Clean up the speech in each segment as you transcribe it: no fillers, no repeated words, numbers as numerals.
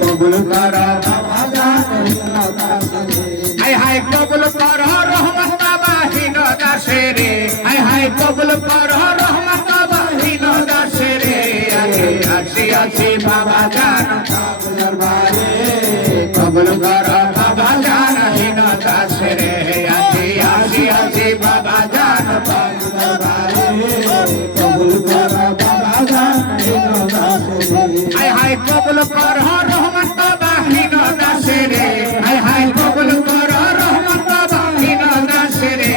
কবুল কর বাবা জান হায় হায় কবুল কর রহমত বাবা হীন দাসে রে হায় হায় কবুল কর রহমত বাবা হীন দাসে রে আসি আসি বাবা জান দরবারে কবুল কর বাবা জান হীন দাসে রে আসি আসি আসি বাবা জান দরবারে কবুল কর বাবা জান হীন দাসে রে হায় হায় কবুল কর রহমত বাবা হীন দাসে রে হায় হায় কবুল কর রহমত বাবা হীন দাসে রে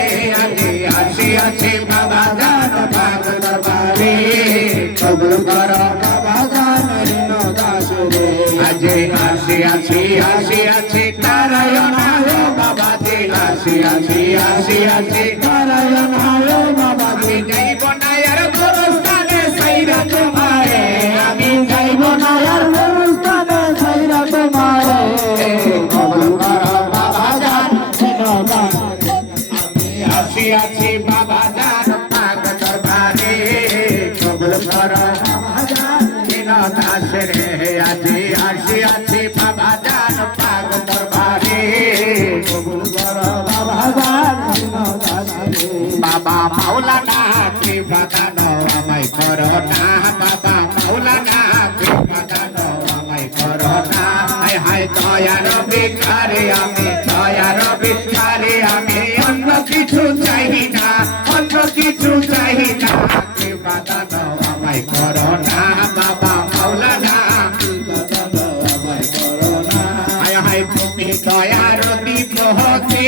আসি আসি বাবা জান দরবারে কবুল কর বাবা জান হীন দাসে রে আজি আসি আসি আসি আসি নারায়ণ হো বাবা জি আসি আসি আসি আসি নারায়ণ হো বাবা জি যাইব না আর গুরুস্থানে সাইরা তোমারে আমি যাইব না আর গুরুস্থানে সাইরা তোমারে কবুল কর বাবা জান হীন দাসে আমি আসি আসি বাবা জান পাক দরবারে কবুল কর বাবা জান হীন দাসে রে আজি আসি আসি বাবা জান পাক দরবারে কবুল কর বাবা জান হীন দাসে রে বাবা মাওলানা কৃপা দান আমায় করো না বাবা মাওলানা কৃপা দান আমায় করো না হায় হায় দয়ার ভিখারি আমি দয়ার ভিখারি আমি অন্য কিছু চাই না অন্য কিছু চাই না কৃপা দান আমায় করো না বাবা মাওলানা কৃপা দান আমায় করো না হায় হায় তুমি দয়ার দিবহতে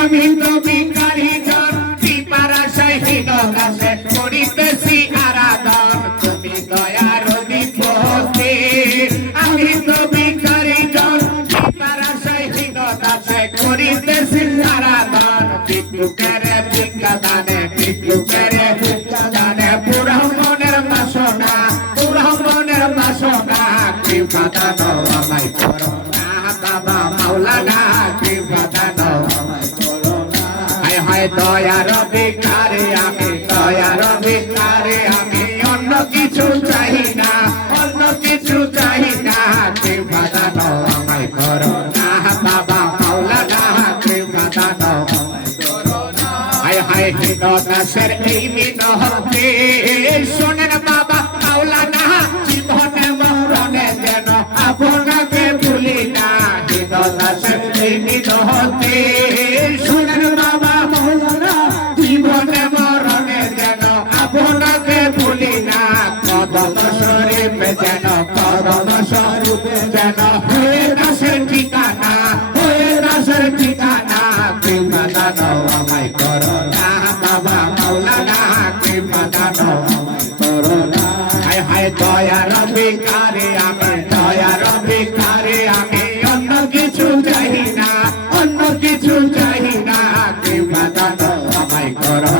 আমি তো ভিখারি জন কৃপার আশায় হীন দাসে করিতেছি আরাধন তুমি দয়ার দিবহতে আমি তো ভিখারি জন কৃপার আশায় হীন দাসে করিতেছি আরাধন ভিক্ষুকেরে ভিক্ষা দানে ভিক্ষুকেরে ভিক্ষা দানে পুরা মনের বাসনা পুরা মনের বাসনা কৃপা দান আমায় করো না বাবা মাওলানা কৃপা দান আমায় করো না হায় হায় দয়ার ভিখারি আমি দয়ার ভিখারি আমি অন্য কিছু চাই না অন্য কিছু চাই না কৃপা দান আমায় করো না বাবা মাওলানা কৃপা দান আমায় করো না হায় হায় হীন দাসের এই মিনতি শোনেন বাবা মাওলানা জীবনে মরণে যেন আপনাকে ভুলি না হীন দাসের এই মিনতি শোনেন বাবা মাওলানা জীবনে মরণে যেন আপনাকে ভুলি না কদম শরীফে যেন কদম শরীফে যেন হয়ে দাসের ঠিকানা হয়ে দাসের ঠিকানা কৃপা দান আমায় করো না বাবা মাওলানা কৃপা দান আমায় করো না হায় হায় দয়ার ভিখারি আমি